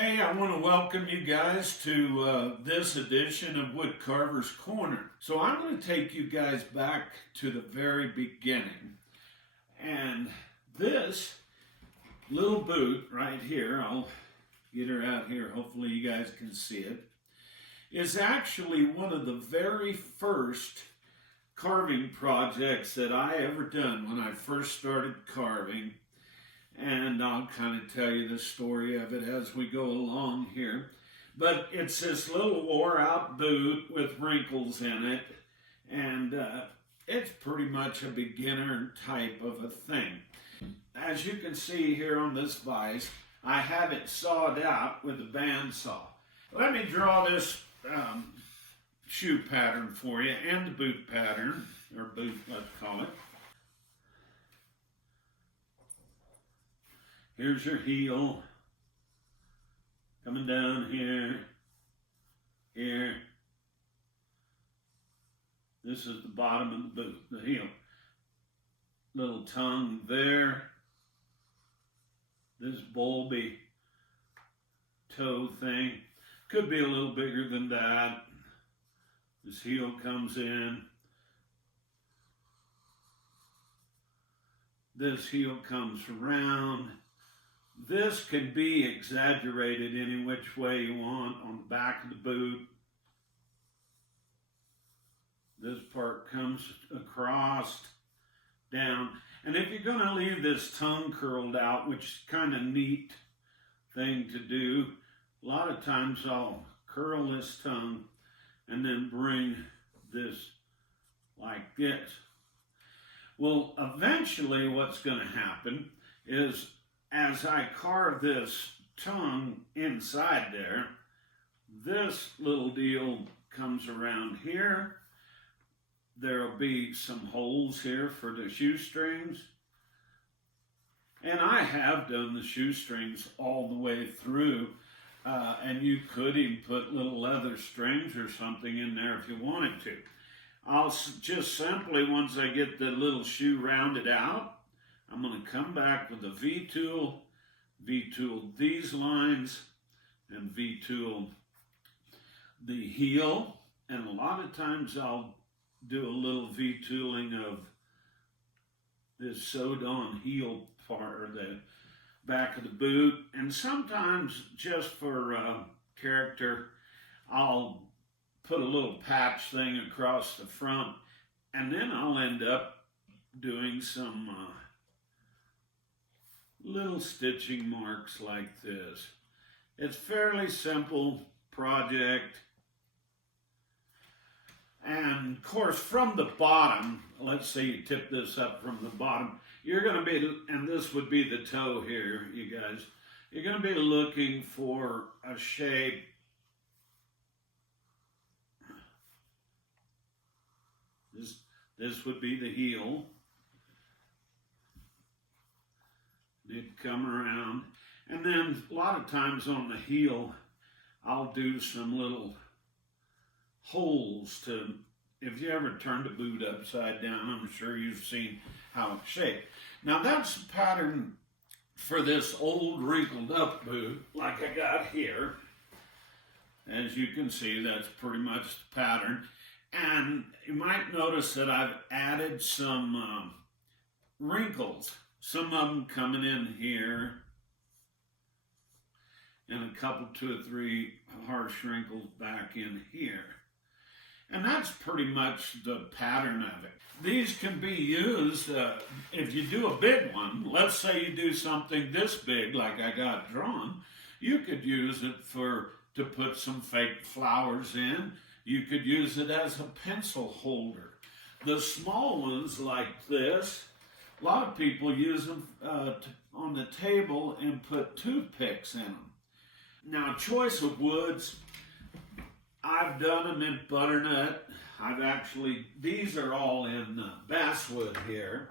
Hey, I want to welcome you guys to this edition of Woodcarver's Corner. So I'm going to take you guys back to the very beginning. And this little boot right here, I'll get her out here, hopefully you guys can see it, is actually one of the very first carving projects that I ever done when I first started carving. And I'll kind of tell you the story of it as we go along here. But it's this little wore out boot with wrinkles in it. And it's pretty much a beginner type of a thing. As you can see here on this vise, I have it sawed out with a bandsaw. Let me draw this shoe pattern for you and the boot pattern, or boot, let's call it. Here's your heel, coming down here, here. This is the bottom of the boot, the heel. Little tongue there. This bulby toe thing. Could be a little bigger than that. This heel comes in. This heel comes around. This can be exaggerated any which way you want on the back of the boot. This part comes across, down. And if you're going to leave this tongue curled out, which is kind of neat thing to do, a lot of times I'll curl this tongue and then bring this like this. Well, eventually what's going to happen is as I carve this tongue inside there, this little deal comes around here. There'll be some holes here for the shoestrings. And I have done the shoestrings all the way through. And you could even put little leather strings or something in there if you wanted to. I'll just simply, once I get the little shoe rounded out, I'm going to come back with a V-tool, V-tool these lines, and V-tool the heel. And a lot of times I'll do a little V-tooling of this sewed-on heel part, or the back of the boot. And sometimes, just for character, I'll put a little patch thing across the front, and then I'll end up doing some little stitching marks like this. It's a fairly simple project. And of course, from the bottom, let's say you tip this up from the bottom, you're going to be, and this would be the toe here, you guys, you're going to be looking for a shape This would be the heel. It'd come around. And then a lot of times on the heel, I'll do some little holes to, if you ever turned a boot upside down, I'm sure you've seen how it's shaped. Now that's the pattern for this old wrinkled up boot, like I got here. As you can see, that's pretty much the pattern. And you might notice that I've added some wrinkles. Some of them coming in here, and a couple, 2 or 3 harsh wrinkles back in here. And that's pretty much the pattern of it. These can be used, if you do a big one, let's say you do something this big like I got drawn, you could use it to put some fake flowers in. You could use it as a pencil holder. The small ones like this, a lot of people use them on the table and put toothpicks in them. Now, choice of woods, I've done them in butternut. These are all in basswood here.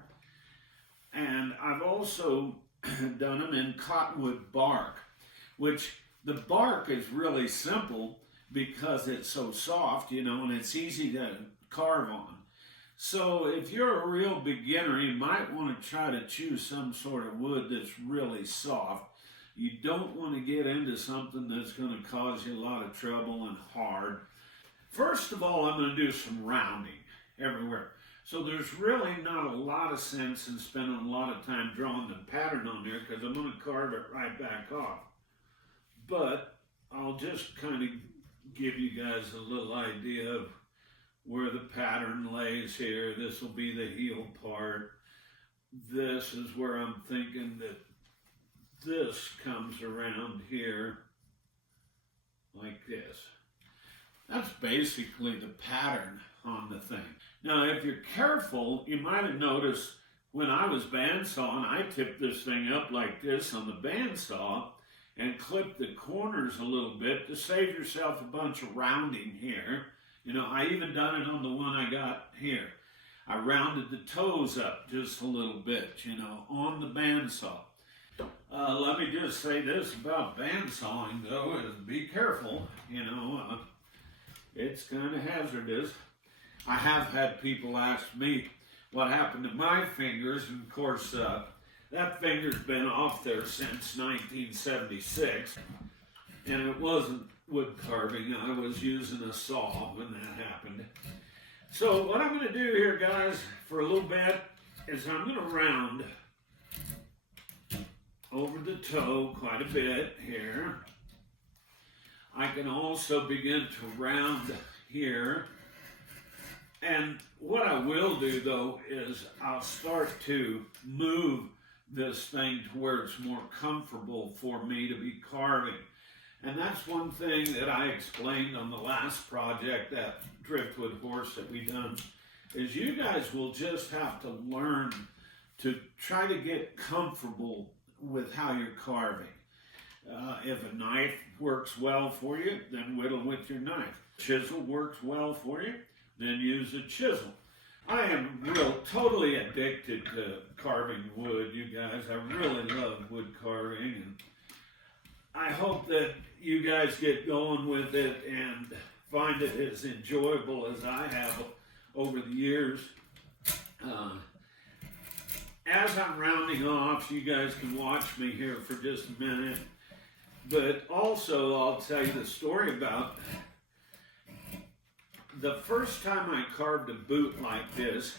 And I've also done them in cottonwood bark, which the bark is really simple because it's so soft, you know, and it's easy to carve on. So if you're a real beginner, you might want to try to choose some sort of wood that's really soft. You don't want to get into something that's going to cause you a lot of trouble and hard. First of all, I'm going to do some rounding everywhere. So there's really not a lot of sense in spending a lot of time drawing the pattern on there because I'm going to carve it right back off. But I'll just kind of give you guys a little idea of where the pattern lays here. This will be the heel part. This is where I'm thinking that this comes around here like this. That's basically the pattern on the thing. Now, if you're careful, you might have noticed when I was bandsawing, I tipped this thing up like this on the bandsaw and clipped the corners a little bit to save yourself a bunch of rounding here. You know, I even done it on the one I got here. I rounded the toes up just a little bit, you know, on the bandsaw. Let me just say this about bandsawing, though, is be careful, you know, it's kind of hazardous. I have had people ask me what happened to my fingers, and of course, that finger's been off there since 1976, and it wasn't wood carving. I was using a saw when that happened. So what I'm going to do here, guys, for a little bit, is I'm going to round over the toe quite a bit here. I can also begin to round here. And what I will do, though, is I'll start to move this thing to where it's more comfortable for me to be carving. And that's one thing that I explained on the last project, that driftwood horse that we done, is you guys will just have to learn to try to get comfortable with how you're carving. If a knife works well for you, then whittle with your knife. Chisel works well for you, then use a chisel. I am totally addicted to carving wood, you guys. I really love wood carving, and I hope that you guys get going with it and find it as enjoyable as I have over the years. As I'm rounding off, you guys can watch me here for just a minute, but also I'll tell you the story about the first time I carved a boot like this.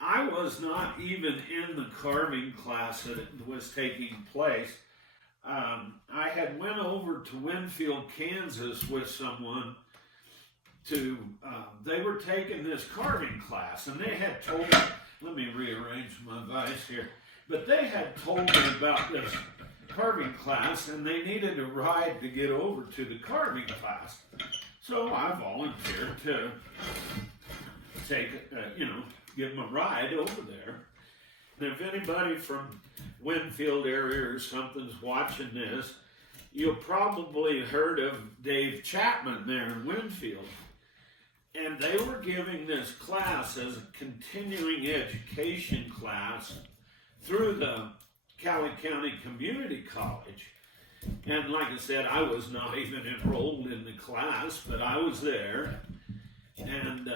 I was not even in the carving class that was taking place. I had went over to Winfield, Kansas with someone to, they were taking this carving class, and they had told me, let me rearrange my vise here, but they had told me about this carving class, and they needed a ride to get over to the carving class. So I volunteered to take, give them a ride over there. And if anybody from Winfield area or something's watching this, you'll probably heard of Dave Chapman there in Winfield. And they were giving this class as a continuing education class through the Cowley County Community College. And like I said, I was not even enrolled in the class, but I was there. And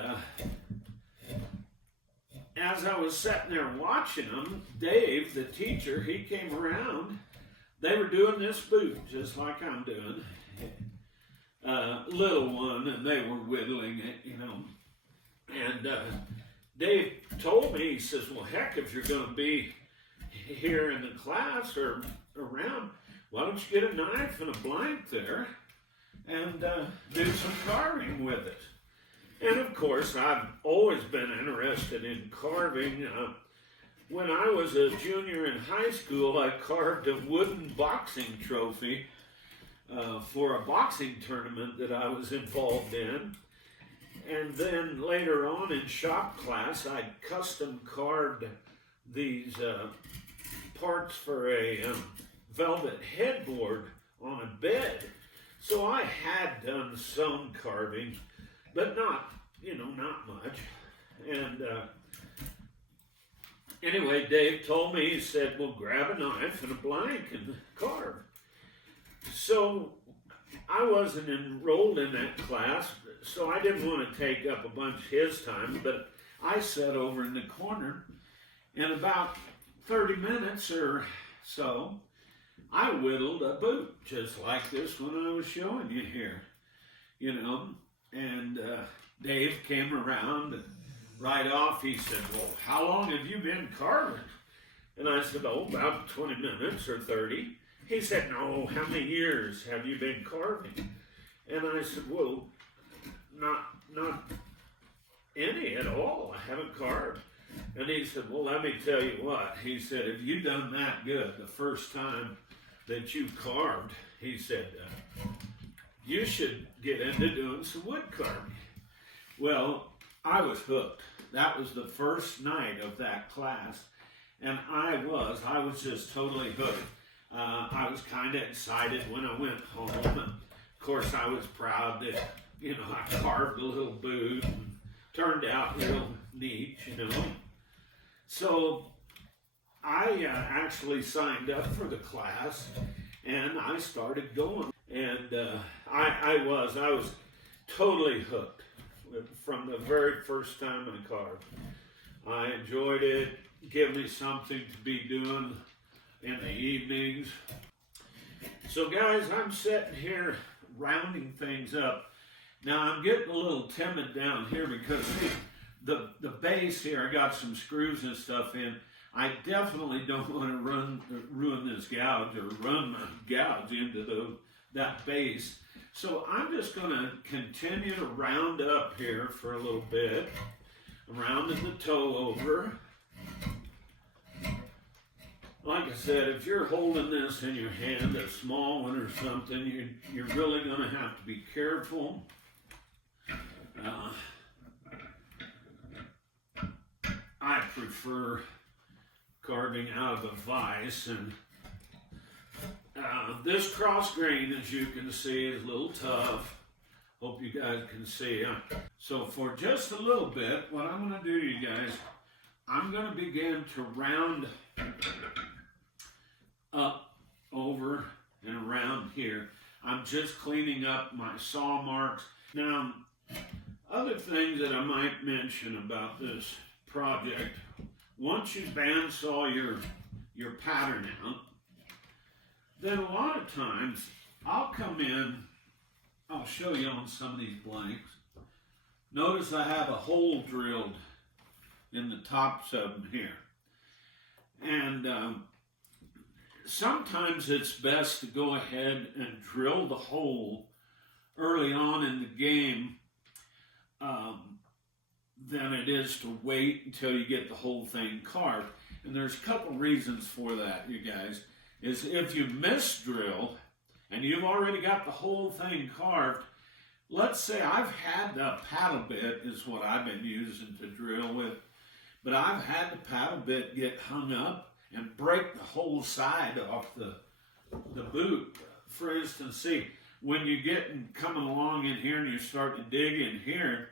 as I was sitting there watching them, Dave, the teacher, he came around. They were doing this boot, just like I'm doing. Little one, and they were whittling it, you know. And Dave told me, he says, well, heck, if you're going to be here in the class or around, why don't you get a knife and a blank there and do some carving with it? And of course, I've always been interested in carving. When I was a junior in high school, I carved a wooden boxing trophy for a boxing tournament that I was involved in. And then later on in shop class, I custom carved these parts for a velvet headboard on a bed. So I had done some carving, but not much. And anyway, Dave told me, he said, well, grab a knife and a blank and carve. So I wasn't enrolled in that class, so I didn't want to take up a bunch of his time, but I sat over in the corner. In about 30 minutes or so, I whittled a boot just like this one I was showing you here, you know. And Dave came around and right off he said, well, how long have you been carving? And I said, oh, about 20 minutes or 30. He said, no, how many years have you been carving? And I said, well, not any at all. I haven't carved. And he said, well, let me tell you what. He said, if you done that good the first time that you carved, he said, you should get into doing some wood carving. Well, I was hooked. That was the first night of that class. And I was just totally hooked. I was kind of excited when I went home. And of course, I was proud that, you know, I carved a little boot and turned out real neat, you know. So I actually signed up for the class and I started going. And I was totally hooked from the very first time I carved. I enjoyed it. Give me something to be doing in the evenings. So guys, I'm sitting here rounding things up. Now I'm getting a little timid down here because the base here, I got some screws and stuff in. I definitely don't want to ruin this gouge or run my gouge into that base. So I'm just going to continue to round up here for a little bit. I'm rounding the toe over. Like I said, if you're holding this in your hand, a small one or something, you're really going to have to be careful. I prefer carving out of a vise, and this cross grain, as you can see, is a little tough. Hope you guys can see. So for just a little bit, what I'm going to do, you guys, I'm going to begin to round up, over, and around here. I'm just cleaning up my saw marks. Now, other things that I might mention about this project, once you bandsaw your pattern out, then a lot of times I'll come in, I'll show you on some of these blanks. Notice I have a hole drilled in the tops of them here. And sometimes it's best to go ahead and drill the hole early on in the game than it is to wait until you get the whole thing carved. And there's a couple reasons for that, you guys. Is if you misdrill and you've already got the whole thing carved, let's say I've had the paddle bit is what I've been using to drill with, but I've had the paddle bit get hung up and break the whole side off the boot. For instance, see, when you get coming along in here and you start to dig in here,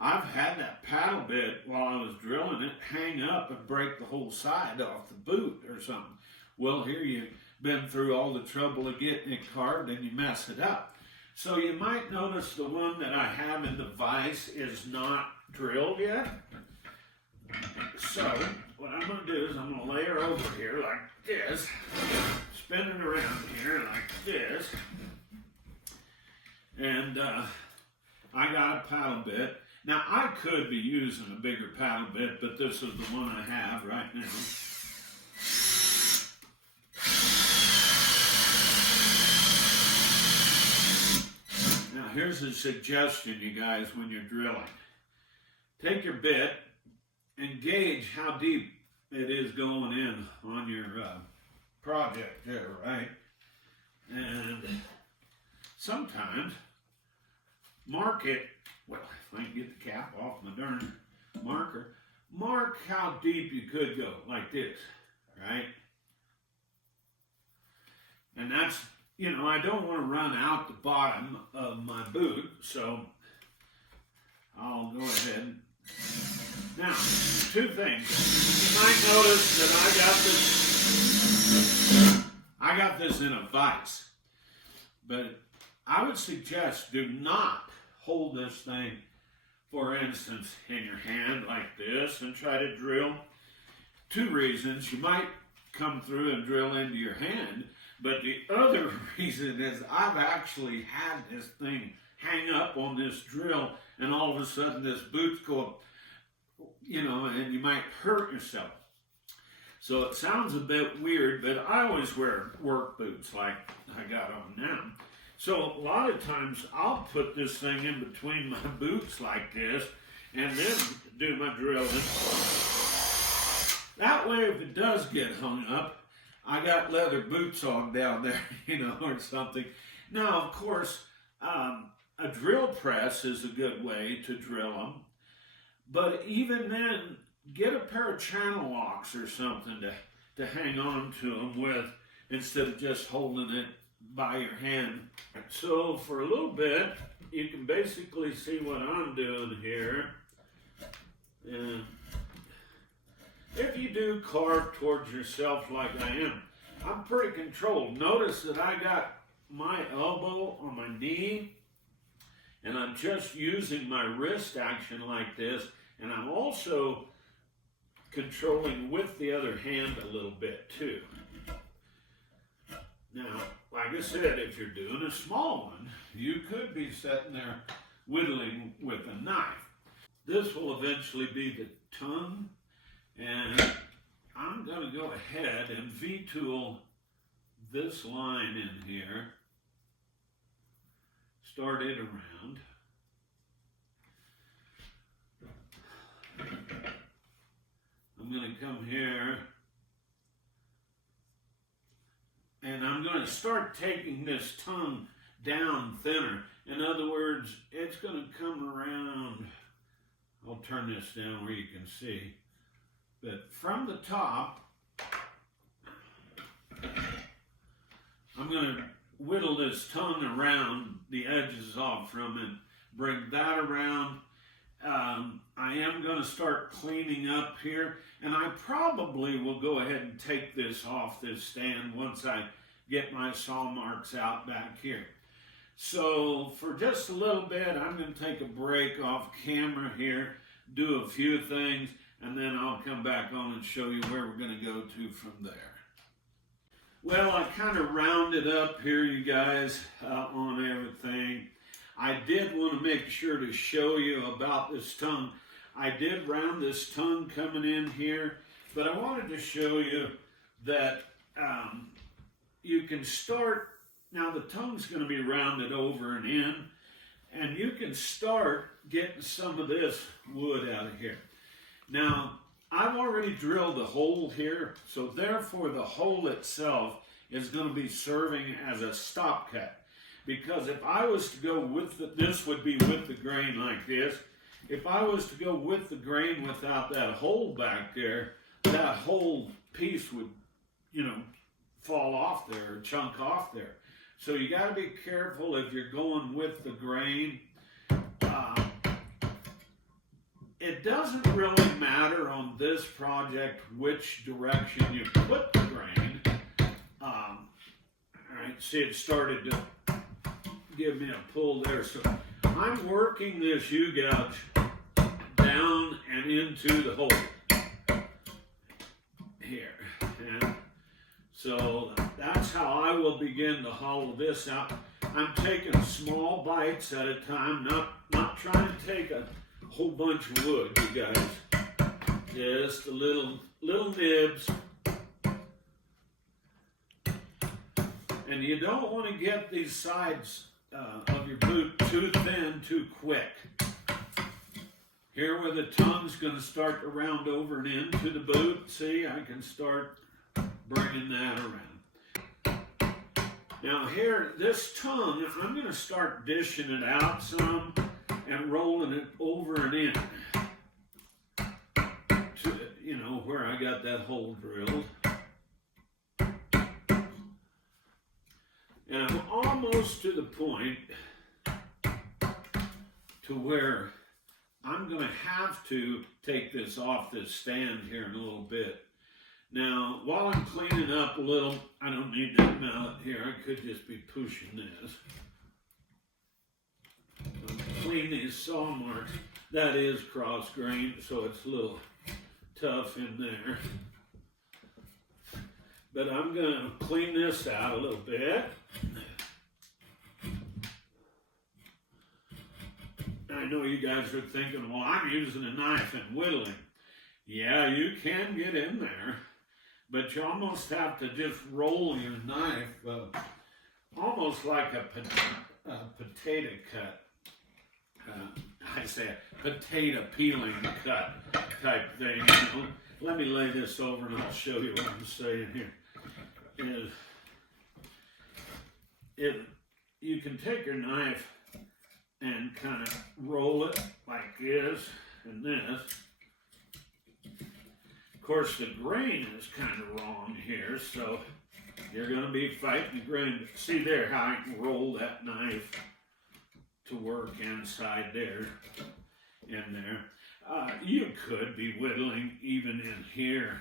I've had that paddle bit while I was drilling it hang up and break the whole side off the boot or something. Well, here you've been through all the trouble of getting it carved and you mess it up. So you might notice the one that I have in the vise is not drilled yet. So what I'm going to do is I'm going to lay her over here like this, spin it around here like this, and I got a paddle bit. Now I could be using a bigger paddle bit, but this is the one I have right now. Now here's a suggestion, you guys, when you're drilling. Take your bit and gauge how deep it is going in on your project there, right? And sometimes mark it, well, if I can get the cap off my darn marker, mark how deep you could go, like this, right? And that's, you know, I don't want to run out the bottom of my boot, so I'll go ahead. Now, two things. You might notice that I got this in a vise, but I would suggest do not hold this thing, for instance, in your hand like this and try to drill. Two reasons. You might come through and drill into your hand, But the other reason is I've actually had this thing hang up on this drill, and all of a sudden this boot's go, and you might hurt yourself. So it sounds a bit weird, but I always wear work boots like I got on now. So a lot of times I'll put this thing in between my boots like this and then do my drilling. That way if it does get hung up, I got leather boots on down there, or something. Now, of course, a drill press is a good way to drill them. But even then, get a pair of channel locks or something to hang on to them with instead of just holding it by your hand. So for a little bit, you can basically see what I'm doing here. And if you do carve towards yourself like I am, I'm pretty controlled. Notice that I got my elbow on my knee, and I'm just using my wrist action like this, and I'm also controlling with the other hand a little bit too. Now, like I said, if you're doing a small one, you could be sitting there whittling with a knife. This will eventually be the tongue, and I'm going to go ahead and V-tool this line in here, start it around. I'm going to come here, and I'm going to start taking this tongue down thinner. In other words, it's going to come around. I'll turn this down where you can see. But from the top, I'm going to whittle this tongue around the edges off from it, bring that around. I am going to start cleaning up here, and I probably will go ahead and take this off this stand once I get my saw marks out back here. So for just a little bit, I'm going to take a break off camera here, do a few things, and then I'll come back on and show you where we're going to go to from there. Well, I kind of rounded up here, you guys, on everything. I did want to make sure to show you about this tongue. I did round this tongue coming in here, but I wanted to show you that you can start, now the tongue's going to be rounded over and in, and you can start getting some of this wood out of here. Now, I've already drilled a hole here, so therefore the hole itself is going to be serving as a stop cut. Because if I was to go with this would be with the grain like this. If I was to go with the grain without that hole back there, that whole piece would, fall off there or chunk off there. So you got to be careful if you're going with the grain. It doesn't really matter on this project which direction you put the grain. All right, see it started to give me a pull there. So I'm working this U-gouge down and into the hole here. And so that's how I will begin to hollow this out. I'm taking small bites at a time, not trying to take a whole bunch of wood, you guys. Just a little nibs. And you don't want to get these sides of your boot too thin too quick. Here where the tongue's going to start to round over and into the boot, see, I can start bringing that around. Now here, this tongue, I'm going to start dishing it out some and rolling it over and in to, where I got that hole drilled. And I'm almost to the point to where I'm going to have to take this off this stand here in a little bit. Now, while I'm cleaning up a little, I don't need that mallet here. I could just be pushing this. Clean these saw marks. That is cross grain, so it's a little tough in there. But I'm going to clean this out a little bit. I know you guys are thinking, well, I'm using a knife and whittling. Yeah, you can get in there, but you almost have to just roll your knife almost like a potato cut. I say a potato peeling cut type thing. You know? Let me lay this over and I'll show you what I'm saying here. You can take your knife and kind of roll it like this and this. Of course, the grain is kind of wrong here, so you're going to be fighting the grain. See there how I can roll that knife to work inside there, in there. You could be whittling even in here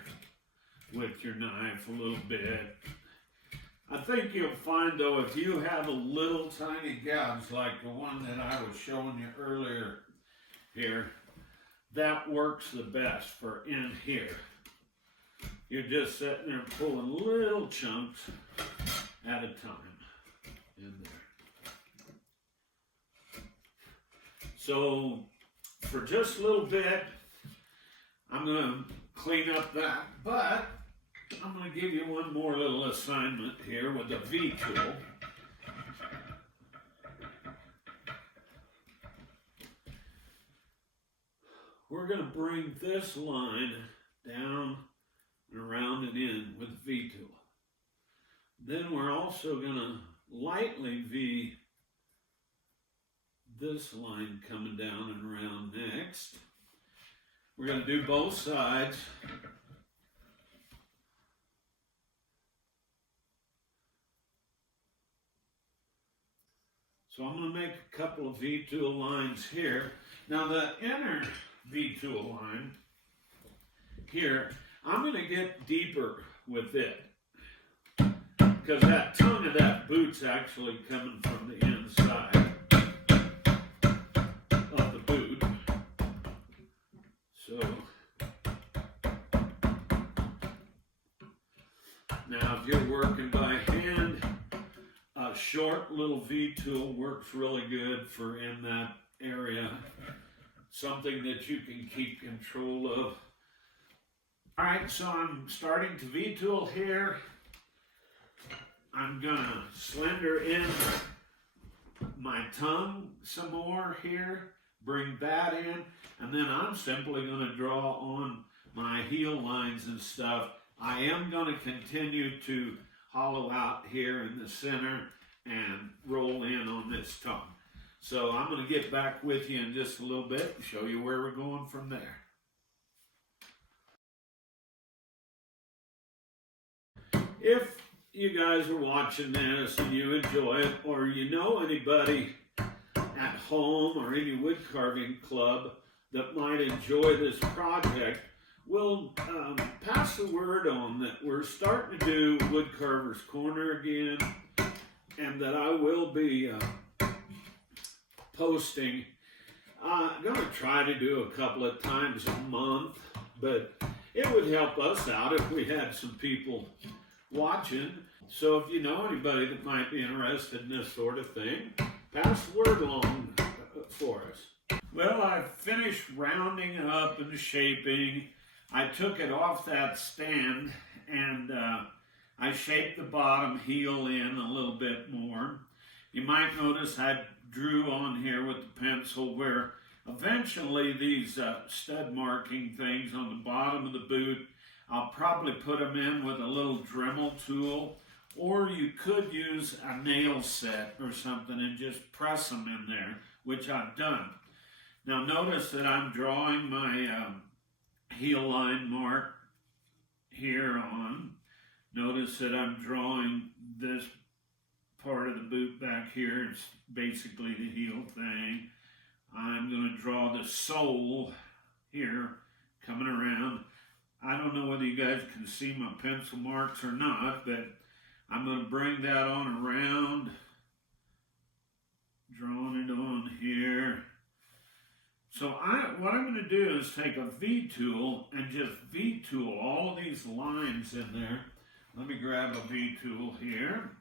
with your knife a little bit. I think you'll find, though, if you have a little tiny gouge like the one that I was showing you earlier here, that works the best for in here. You're just sitting there pulling little chunks at a time in there. So for just a little bit, I'm going to clean up that, but I'm going to give you one more little assignment here with the V-tool. We're going to bring this line down and around and in with the V-tool. Then we're also going to lightly V this line coming down and around next. We're going to do both sides. So I'm going to make a couple of V-tool lines here. Now the inner V-tool line here, I'm going to get deeper with it because that tongue of that boot's actually coming from the inside of the boot. So now if you're working by hand, a short little V-tool works really good for in that area. Something that you can keep control of. All right, so I'm starting to V-tool here. I'm gonna slender in my tongue some more here, bring that in, and then I'm simply gonna draw on my heel lines and stuff. I am gonna continue to hollow out here in the center and roll in on this tongue. So I'm going to get back with you in just a little bit and show you where we're going from there. If you guys are watching this and you enjoy it, or you know anybody at home or any wood carving club that might enjoy this project, we'll pass the word on that we're starting to do Woodcarver's Corner again, and that I will be posting. I'm going to try to do a couple of times a month, but it would help us out if we had some people watching. So if you know anybody that might be interested in this sort of thing, pass the word along for us. Well, I finished rounding up and shaping. I took it off that stand and I shaped the bottom heel in a little bit more. You might notice I drew on here with the pencil where eventually these stud marking things on the bottom of the boot, I'll probably put them in with a little Dremel tool, or you could use a nail set or something and just press them in there, which I've done. Now notice that I'm drawing my heel line mark here on. Notice that I'm drawing this part of the boot back here. It's basically the heel thing. I'm going to draw the sole here coming around. I don't know whether you guys can see my pencil marks or not, but I'm going to bring that on around, drawing it on here. So what I'm going to do is take a V-tool and just V-tool all of these lines in there Let me grab a V-tool here.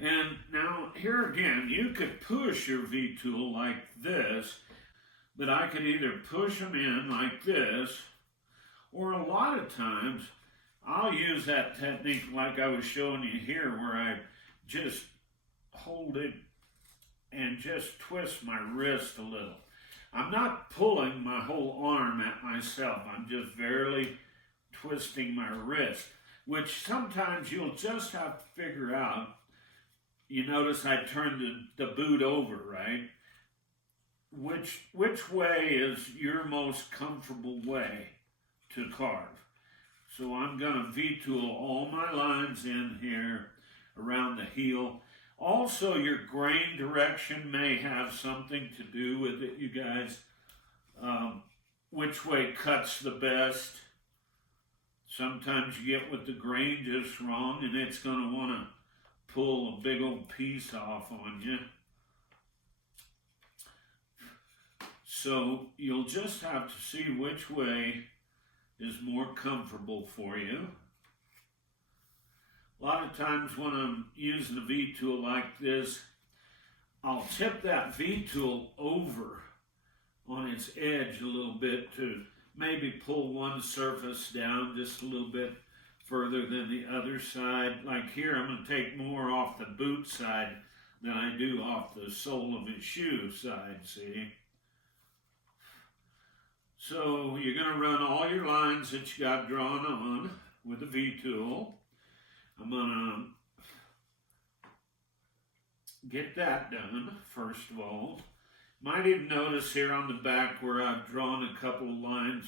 And now, here again, you could push your V-tool like this, but I could either push them in like this, or a lot of times, I'll use that technique like I was showing you here, where I just hold it and just twist my wrist a little. I'm not pulling my whole arm at myself. I'm just barely twisting my wrist, which sometimes you'll just have to figure out. You notice I turned the boot over, right? Which way is your most comfortable way to carve? So I'm going to V-tool all my lines in here around the heel. Also, your grain direction may have something to do with it, you guys. Which way cuts the best. Sometimes you get with the grain just wrong, and it's going to want to pull a big old piece off on you. So you'll just have to see which way is more comfortable for you. A lot of times when I'm using a V-tool like this, I'll tip that V-tool over on its edge a little bit to maybe pull one surface down just a little bit further than the other side. Like here, I'm going to take more off the boot side than I do off the sole of his shoe side, see? So you're going to run all your lines that you got drawn on with the V-tool. I'm going to get that done, first of all. Might even notice here on the back where I've drawn a couple of lines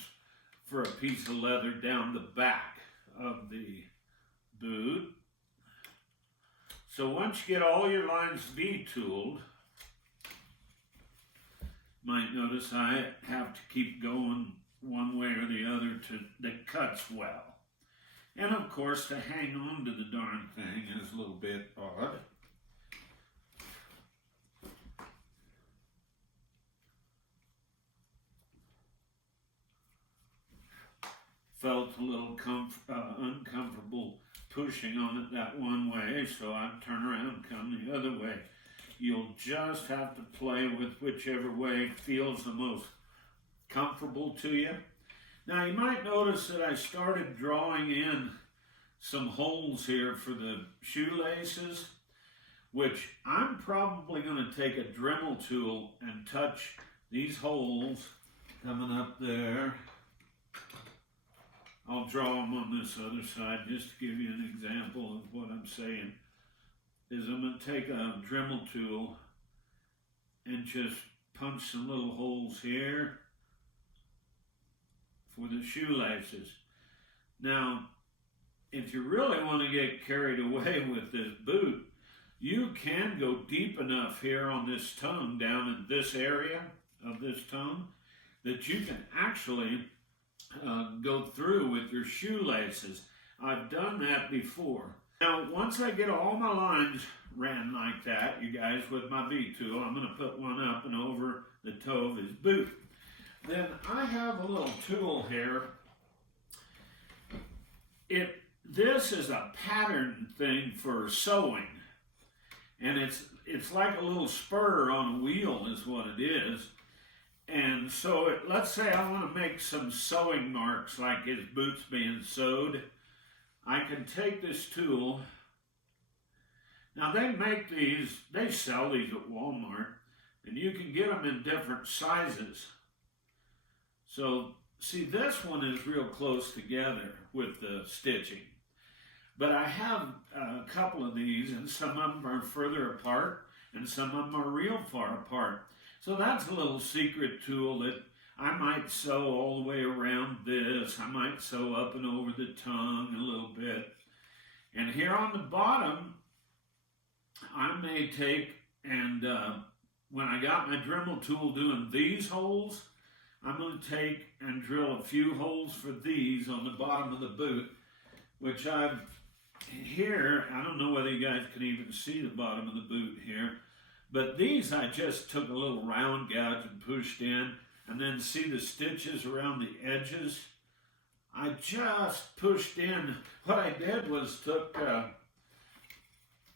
for a piece of leather down the back of the boot. So once you get all your lines V-tooled, might notice I have to keep going one way or the other that cuts well. And of course, to hang on to the darn thing is a little bit odd. Felt a little uncomfortable pushing on it that one way, so I'd turn around and come the other way. You'll just have to play with whichever way feels the most comfortable to you. Now you might notice that I started drawing in some holes here for the shoelaces, which I'm probably going to take a Dremel tool and touch these holes coming up there. I'll draw them on this other side just to give you an example of what I'm saying. Is I'm going to take a Dremel tool and just punch some little holes here for the shoelaces. Now, if you really want to get carried away with this boot, you can go deep enough here on this tongue, down in this area of this tongue, that you can actually go through with your shoelaces. I've done that before. Now, once I get all my lines ran like that, you guys, with my V-tool, I'm going to put one up and over the toe of his boot. Then I have a little tool here. This is a pattern thing for sewing. And it's like a little spur on a wheel is what it is. And so let's say I want to make some sewing marks like his boots being sewed. I can take this tool. Now they make these, they sell these at Walmart, and you can get them in different sizes. So see, this one is real close together with the stitching. But I have a couple of these, and some of them are further apart, and some of them are real far apart. So that's a little secret tool that I might sew all the way around this. I might sew up and over the tongue a little bit. And here on the bottom, I may take and when I got my Dremel tool doing these holes, I'm going to take and drill a few holes for these on the bottom of the boot, which I've here, I don't know whether you guys can even see the bottom of the boot here, but these I just took a little round gouge and pushed in, and then see the stitches around the edges I just pushed in. What I did was took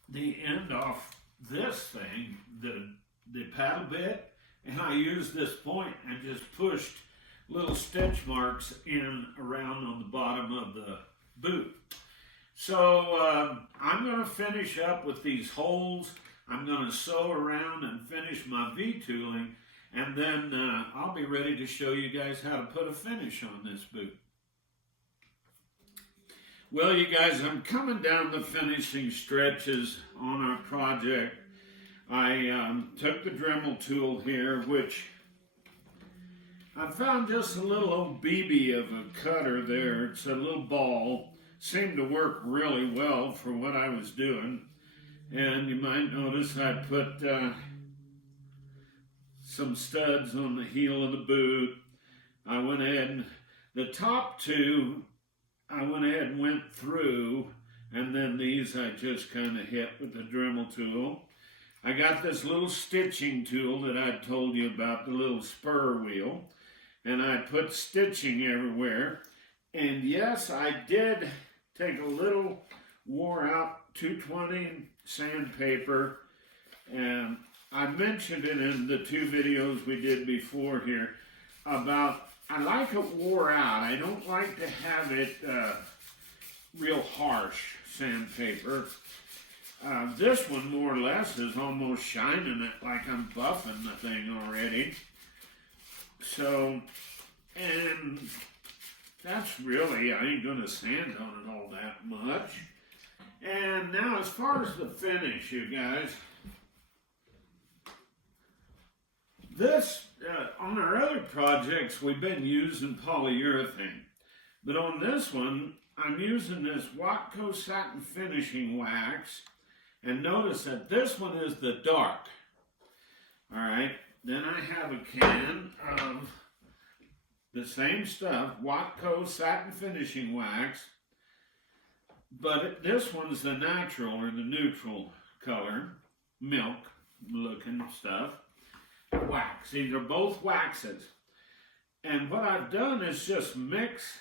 the end off this thing, the paddle bit, and I used this point and just pushed little stitch marks in around on the bottom of the boot. So I'm going to finish up with these holes. I'm going to sew around and finish my V-tooling, and then I'll be ready to show you guys how to put a finish on this boot. Well, you guys, I'm coming down the finishing stretches on our project. I took the Dremel tool here, which I found just a little old BB of a cutter there. It's a little ball. Seemed to work really well for what I was doing. And you might notice I put some studs on the heel of the boot. I went ahead and the top two, I went ahead and went through, and then these I just kind of hit with the Dremel tool. I got this little stitching tool that I told you about, the little spur wheel, and I put stitching everywhere. And yes, I did take a little wore out 220 sandpaper, and I mentioned it in the 2 videos we did before here about I like it wore out. I don't like to have it real harsh sandpaper. This one more or less is almost shining it like I'm buffing the thing already. So, and that's really, I ain't gonna sand on it all that much. And now as far as the finish, you guys, this, on our other projects, we've been using polyurethane. But on this one, I'm using this Watco Satin Finishing Wax. And notice that this one is the dark. All right, then I have a can of the same stuff, Watco Satin Finishing Wax. But this one's the natural or the neutral color, milk looking stuff, wax. These are both waxes. And what I've done is just mix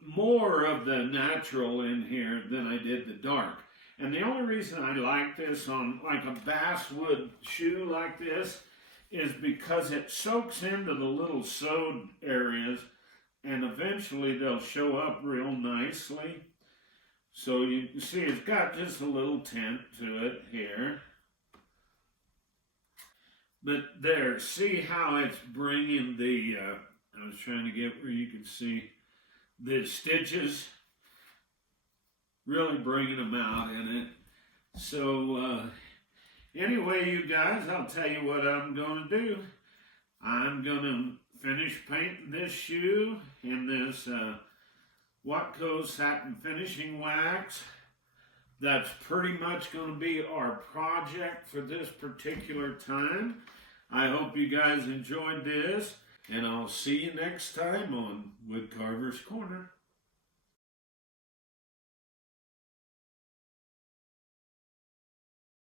more of the natural in here than I did the dark. And the only reason I like this on like a basswood shoe like this is because it soaks into the little sewed areas and eventually they'll show up real nicely. So you can see it's got just a little tint to it here. But there, see how it's bringing the, I was trying to get where you can see the stitches, really bringing them out in it. So anyway, you guys, I'll tell you what I'm going to do. I'm going to finish painting this shoe in this Watco Satin Finishing Wax. That's pretty much going to be our project for this particular time. I hope you guys enjoyed this, and I'll see you next time on Woodcarver's Corner.